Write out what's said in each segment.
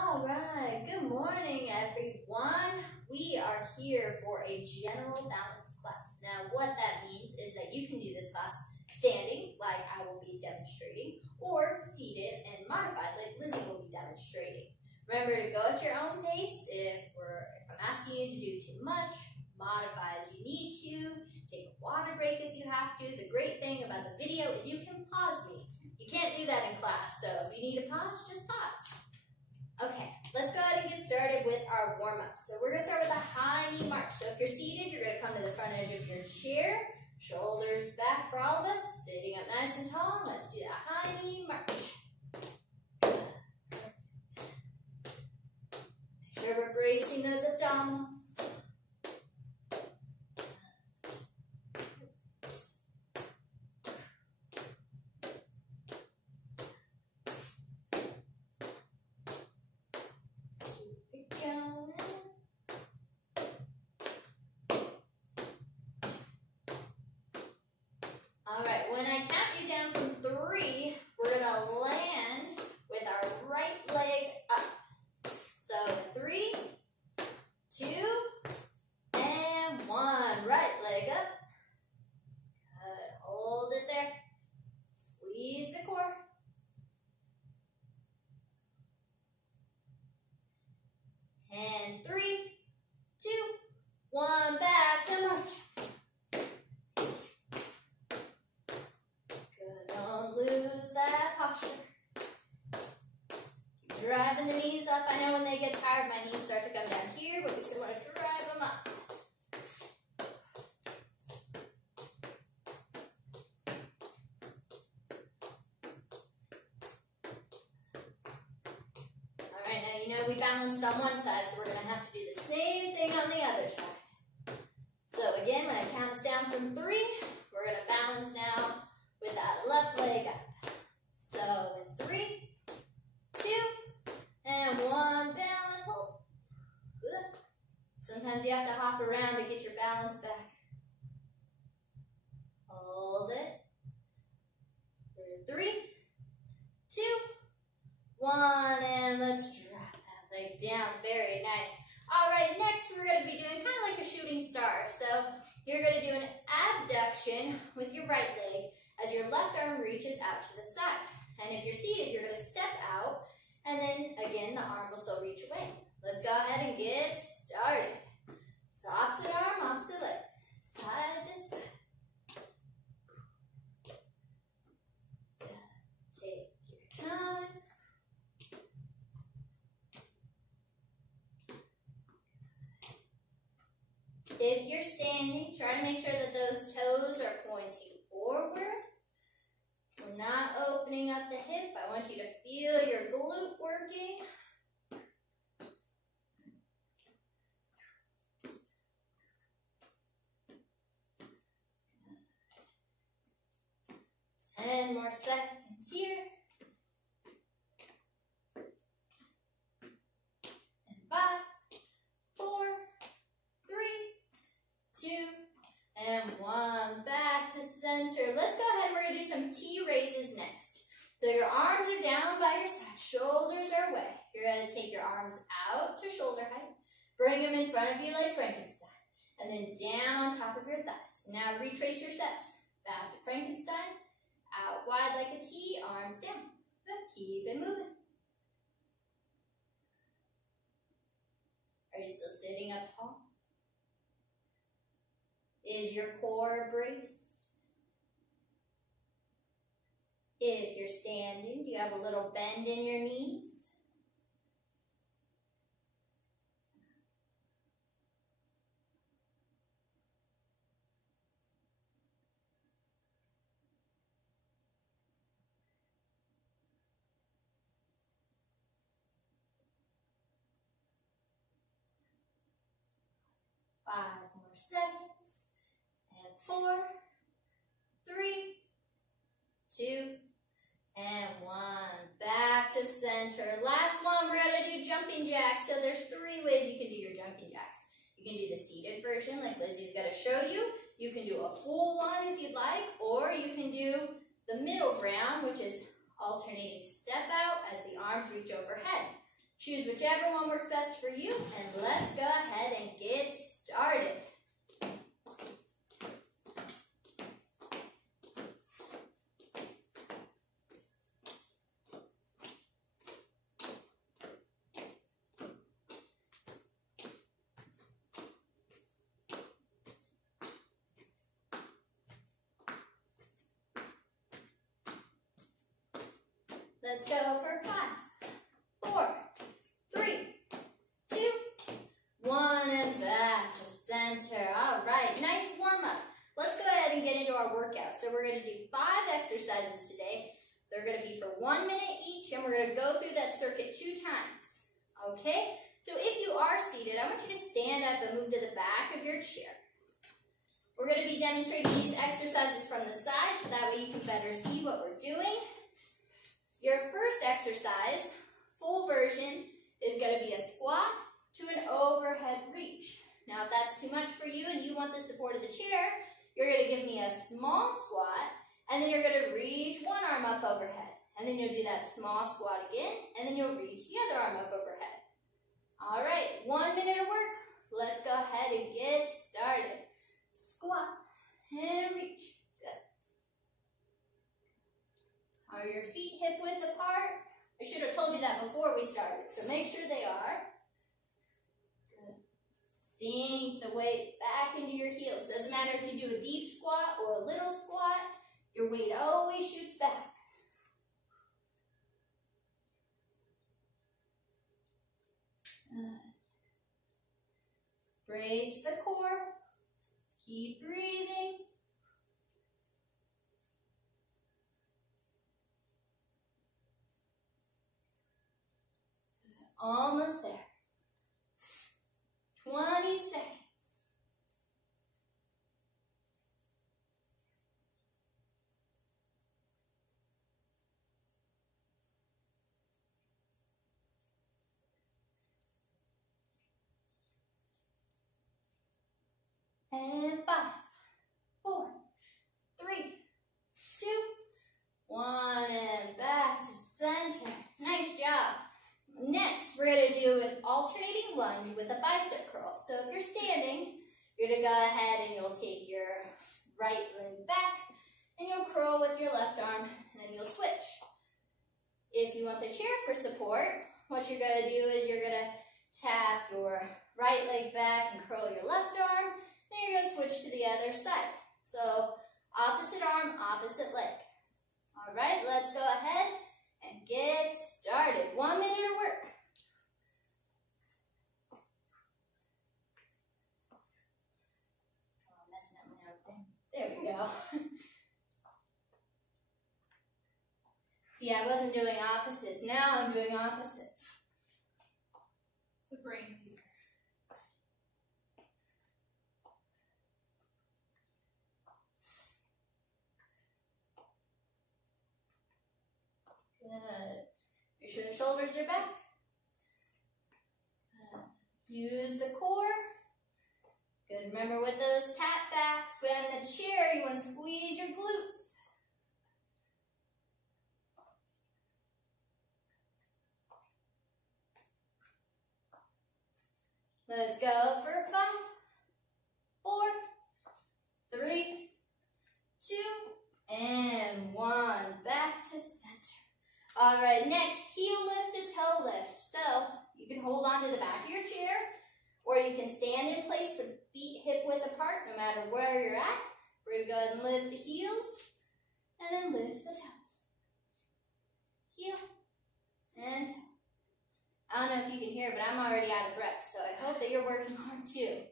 All right, good morning everyone. We are here for a general balance class. Now what that means is that you can do this class standing, like I will be demonstrating, or seated and modified, like Lizzie will be demonstrating. Remember to go at your own pace. If I'm asking you to do too much, modify as you need to, take a water break if you have to. The great thing about the video is you can pause me. You can't do that in class, so if you need to pause, just pause. Okay, let's go ahead and get started with our warm-up. So we're going to start with a high knee march. So if you're seated, you're going to come to the front edge of your chair, shoulders back for all of us, sitting up nice and tall. Let's do that high knee march. Make sure we're bracing those abdominals. Alright, when I count you down from 3, we're going to land with our right leg up. So 3, 2, and 1. Right leg up. Good. Hold it there. Squeeze the core. And 3, 2, 1. Back to march. Lose that posture. Keep driving the knees up. I know when they get tired, my knees start to come down here, but we still want to drive them up. Alright, now you know we balanced on one side, so we're going to have to do the same thing on the other side. So again, when I count us down from 3, we're going to balance now with that left leg up. So 3, 2, and 1. Balance, hold. Good. Sometimes you have to hop around to get your balance back. Hold it. 3, 2, 1, and let's drop that leg down. Very nice. All right, next we're going to be doing kind of like a shooting star. So you're going to do an abduction with your right leg as your left arm reaches out to the side. And if you're seated, you're going to step out, and then again, the arm will still reach away. Let's go ahead and get started. So opposite arm, opposite leg, side to side. Take your time. If you're standing, try to make sure that those toes are pointing forward. We're not opening up the hip. I want you to feel your glute working. 10 more seconds here. And 5, 4, 3, 2, and 1. Back to center. Let's go ahead and we're going to do some T raises next. So your arms are down by your side. Shoulders are away. You're going to take your arms out to shoulder height. Bring them in front of you like Frankenstein. And then down on top of your thighs. Now retrace your steps. Back to Frankenstein. Out wide like a T. Arms down. But keep it moving. Are you still sitting up tall? Is your core braced? If you're standing, do you have a little bend in your knees? Five more seconds. And 4, 3, 2, and 1. Back to center. Last one, we're going to do jumping jacks. So there's 3 ways you can do your jumping jacks. You can do the seated version like Lizzie's going to show you. You can do a full one if you'd like, or you can do the middle ground, which is alternating step out as the arms reach overhead. Choose Choose whichever one works best for you, and let's go ahead and get started. Let's go for 5, 4, 3, 2, 1, and back to center. All right, nice warm up. Let's go ahead and get into our workout. So we're going to do 5 exercises today. They're going to be for 1 minute each, and we're going to go through that circuit 2 times. Okay? So if you are seated, I want you to stand up and move to the back of your chair. We're going to be demonstrating these exercises from the side, so that way you can better see what we're doing. Your first exercise, full version, is going to be a squat to an overhead reach. Now, if that's too much for you and you want the support of the chair, you're going to give me a small squat, and then you're going to reach one arm up overhead. And then you'll do that small squat again, and then you'll reach the other arm up overhead. All right, 1 minute of work. Let's go ahead and get started. Squat and reach. Are your feet hip width apart? I should have told you that before we started, so make sure they are. Good. Sink the weight back into your heels. Doesn't matter if you do a deep squat or a little squat, your weight always shoots back. Good. Brace the core. Keep breathing. Almost there. 20 seconds. And 5, 4, 3, 2, 1, and back to center. Nice job. Next, we're going to do an alternating lunge with a bicep curl. So if you're standing, you're going to go ahead and you'll take your right leg back and you'll curl with your left arm and then you'll switch. If you want the chair for support, what you're going to do is you're going to tap your right leg back and curl your left arm. Then you're going to switch to the other side. So opposite arm, opposite leg. All right, let's go ahead and get started. 1 minute of work. Oh, I'm messing up my own thing. There we go. See, I wasn't doing opposites. Now I'm doing opposites. It's a brain teaser. Good. Make sure the shoulders are back. Good. Use the core. Good. Remember with those tap backs, when in the chair, you want to squeeze your glutes. Let's go for 5, 4, 3, 2, and 1. Back to center. All right, next, heel lift to toe lift. So you can hold on to the back of your chair, or you can stand in place with feet hip width apart, no matter where you're at. We're going to go ahead and lift the heels, and then lift the toes. Heel, and toe. I don't know if you can hear, but I'm already out of breath, so I hope that you're working hard too.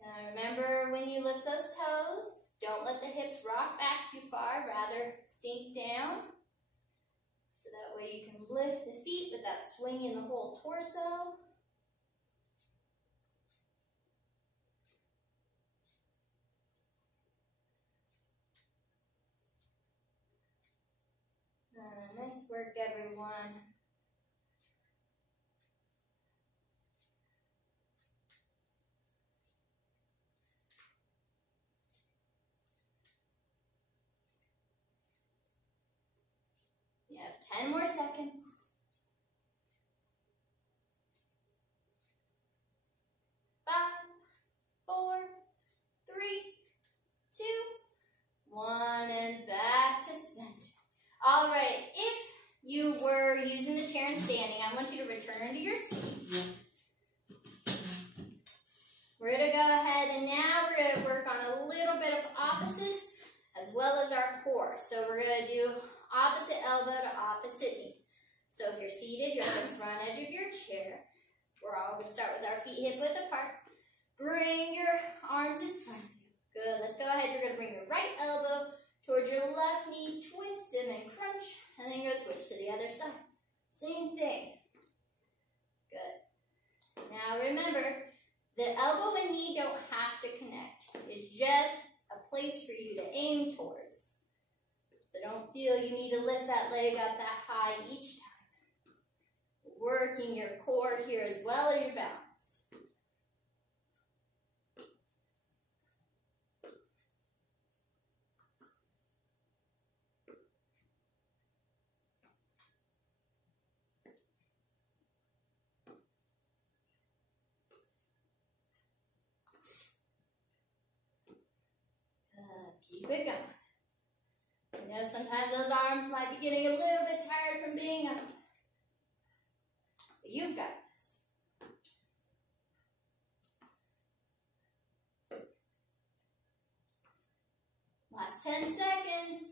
Now remember, when you lift those toes, don't let the hips rock back too far, rather sink down. So that way you can lift the feet without swinging the whole torso. Nice work, everyone. 10 more seconds. 5, 4, 3, 2, 1, and back to center. All right, if you were using the chair and standing, I want you to return to your seats. We're going to go ahead and now we're going to work on a little bit of opposites as well as our core. So we're going to do opposite elbow to opposite knee. So if you're seated, you're at the front edge of your chair. We're all going to start with our feet hip width apart. Bring your arms in front of you. Good. Let's go ahead. You're going to bring your right elbow towards your left knee, twist and then crunch, and then you're going to switch to the other side. Same thing. Good. Now remember, the elbow and knee don't have to connect. It's just a place for you to aim towards. So don't feel you need to lift that leg up that high each time. Working your core here as well as your balance. Keep it going. You know, sometimes those arms might be getting a little bit tired from being up. But you've got this. Last 10 seconds.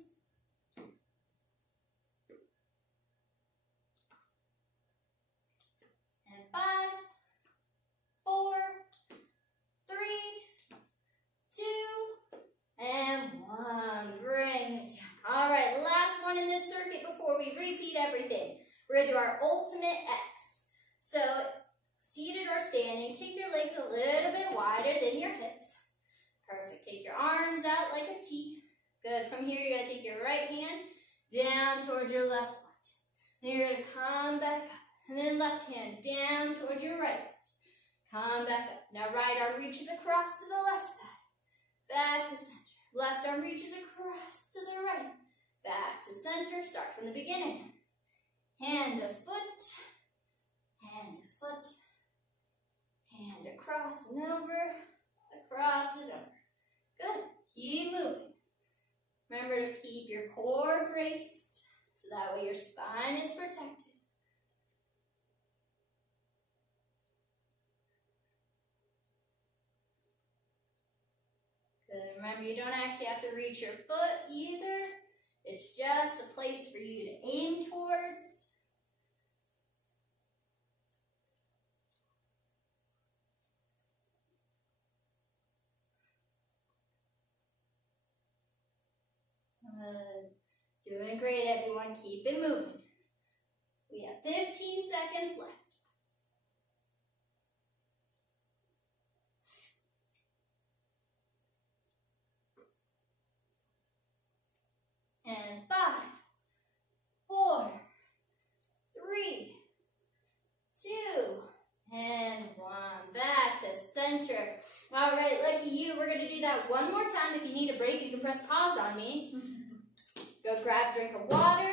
And 5, 4, 3, 2, and 1. Bring it down. All right, last one in this circuit before we repeat everything. We're going to do our ultimate X. So, seated or standing, take your legs a little bit wider than your hips. Perfect. Take your arms out like a T. Good. From here, you're going to take your right hand down towards your left foot. Then you're going to come back up. And then left hand down towards your right. Come back up. Now, right arm reaches across to the left side. Back to center. Left arm reaches across to the right. Back to center. Start from the beginning. Hand to foot. Hand to foot. Hand across and over. Across and over. Good. Keep moving. Remember to keep your core braced so that way your spine is protected. Good. Remember, you don't actually have to reach your foot either. It's just a place for you to aim towards. Doing great, everyone. Keep it moving. We have 15 seconds left. And 5, 4, 3, 2, and 1. Back to center. All right, lucky you. We're going to do that one more time. If you need a break, you can press pause on me. Go grab a drink of water.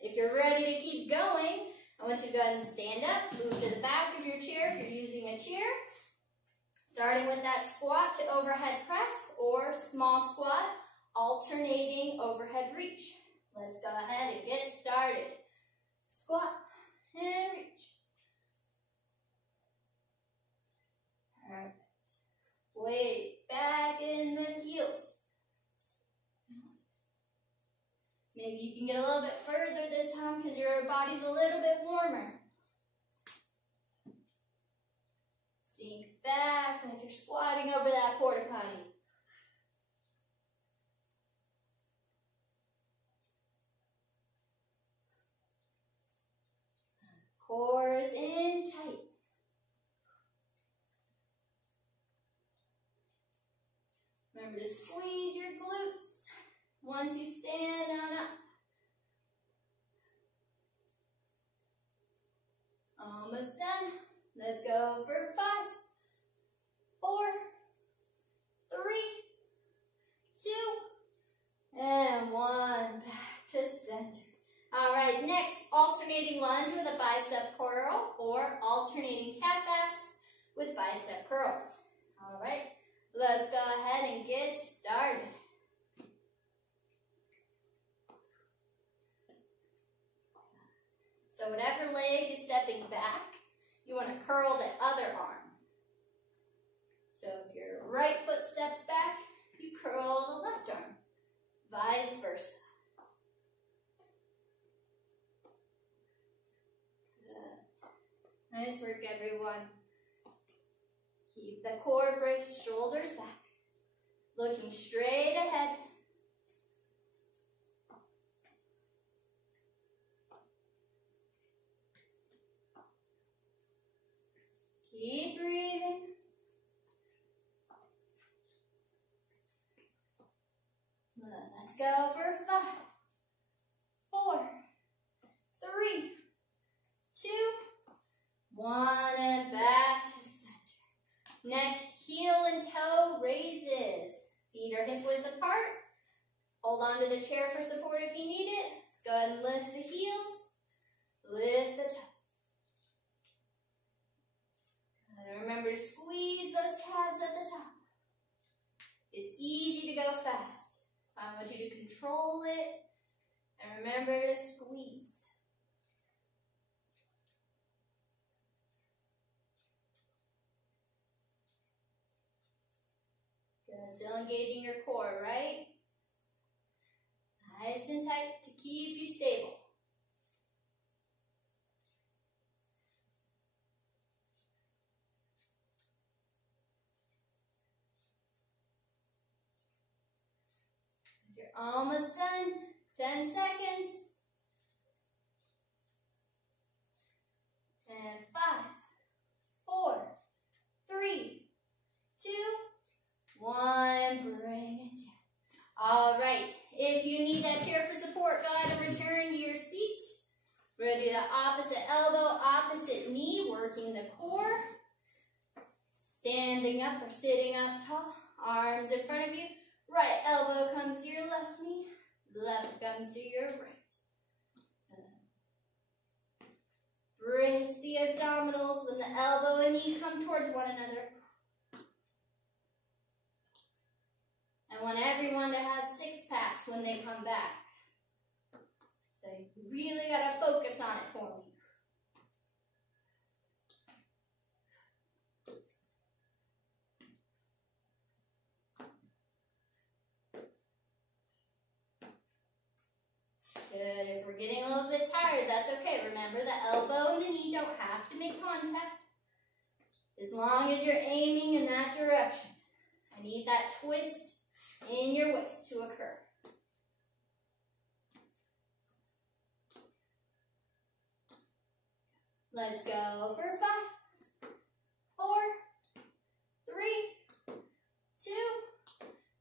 If you're ready to keep going, I want you to go ahead and stand up. Move to the back of your chair if you're using a chair. Starting with that squat to overhead press or small squat, alternating overhead reach. Let's go ahead and get started. Squat and reach. Perfect. Weight back in the heels. Maybe you can get a little bit further this time because your body's a little bit warmer. Sink back like you're squatting over that porta potty. Core is in tight. Remember to squeeze your glutes once you stand on up. Almost done. Let's go for 5, 4, 3, 2, and 1. Back to center. All right. right, next, alternating lunge with a bicep curl or alternating tap backs with bicep curls. All right, let's go ahead and get started. So whatever leg is stepping back, you want to curl the other arm. So if your right foot steps back, you curl the left arm. Vice versa. Good. Nice work, everyone. Keep the core braced, shoulders back. Looking straight ahead. Keep breathing. Let's go for 5, 4, 3, 2, 1, and back to center. Next, heel and toe raises. Feet are hip width apart. Hold on to the chair for support if you need it. Let's go ahead and lift the heels, lift the toes. And remember to squeeze those calves at the top. It's easy to go fast. I want you to control it, and remember to squeeze. Good, still engaging your core, right? Nice and tight to keep you stable. You're almost done. 10 seconds. 10, 5, 4, 3, 2, 1. Bring it down. All right. If you need that chair for support, go ahead and return to your seat. We're going to do the opposite elbow, opposite knee, working the core. Standing up or sitting up tall. Arms in front of you. Right elbow comes to your left knee, left comes to your right. Brace the abdominals when the elbow and knee come towards one another. I want everyone to have 6 packs when they come back. So you really got to focus on it for me. Good. If we're getting a little bit tired, that's okay. Remember, the elbow and the knee don't have to make contact. As long as you're aiming in that direction. I need that twist in your waist to occur. Let's go for 5, 4, 3, 2,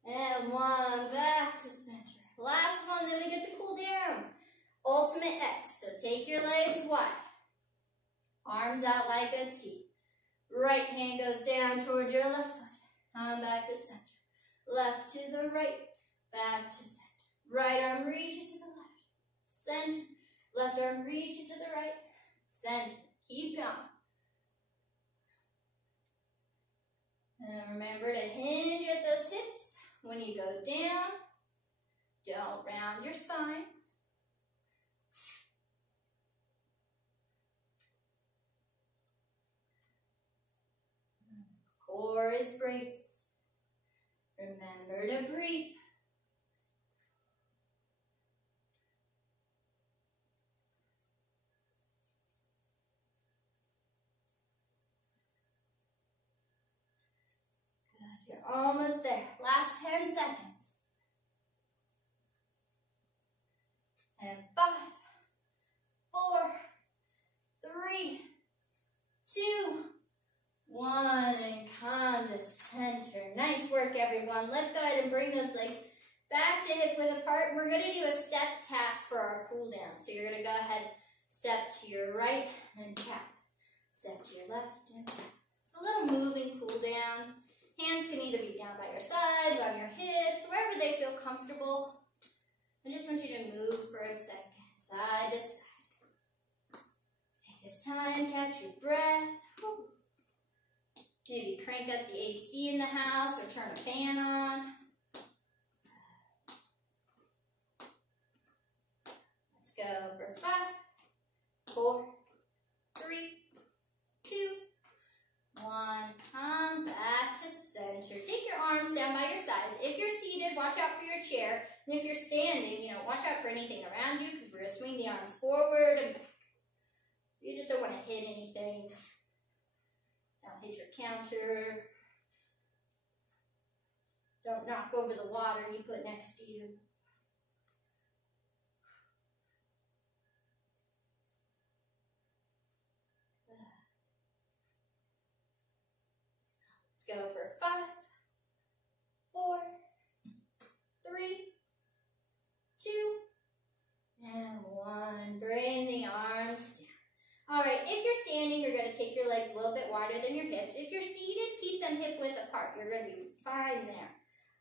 and 1. Back to center. Last one, then we get to cool down. Ultimate X. So take your legs wide. Arms out like a T. Right hand goes down towards your left foot. Come back to center. Left to the right. Back to center. Right arm reaches to the left. Center. Left arm reaches to the right. Center. Keep going. And remember to hinge at those hips when you go down. Don't round your spine. Core is braced. Remember to breathe. Good, you're almost there. Last 10 seconds. And 5, 4, 3, 2, 1, and come to center. Nice work, everyone. Let's go ahead and bring those legs back to hip width apart. We're going to do a step tap for our cool down. So you're going to go ahead, step to your right, and tap. Step to your left, and tap. It's a little moving cool down. Hands can either be down by your sides, on your hips, wherever they feel comfortable. I just want you to move for a second, side to side. and catch your breath. Maybe crank up the AC in the house or turn a fan on. Let's go for 5, 4, 3, 2, 1. Come back to center. Take your arms down by your sides. If you're seated, watch out for your chair. And if you're standing, watch out for anything around you because we're going to swing the arms forward and back. You just don't want to hit anything. Don't hit your counter. Don't knock over the water you put next to you. Let's go for 5, 4, 3, 2, and 1. Bring the arms down. All right, if you're standing, you're going to take your legs a little bit wider than your hips. If you're seated, keep them hip-width apart. You're going to be fine there.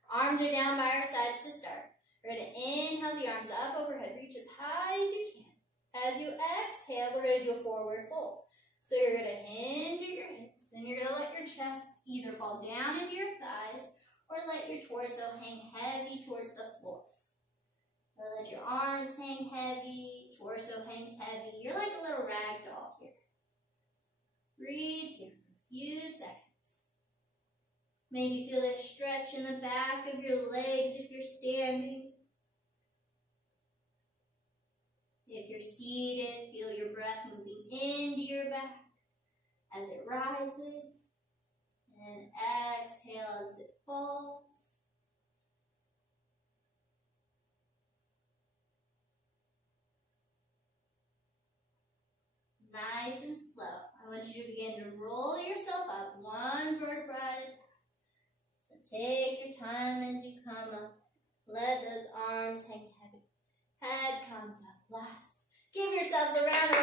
Arms are down by our sides to start. We're going to inhale the arms up overhead. Reach as high as you can. As you exhale, we're going to do a forward fold. So you're going to hinge at your hips. Then you're going to let your chest either fall down into your thighs or let your torso hang heavy towards the floor. So let your arms hang heavy, torso hangs heavy. You're like a little rag doll here. Breathe here for a few seconds. Maybe feel a stretch in the back of your legs if you're standing. If you're seated, feel your breath moving into your back as it rises. And exhale as it falls. Nice and slow. I want you to begin to roll yourself up one vertebra at a time. So take your time as you come up. Let those arms hang heavy. Head comes up. Blast. Give yourselves a round of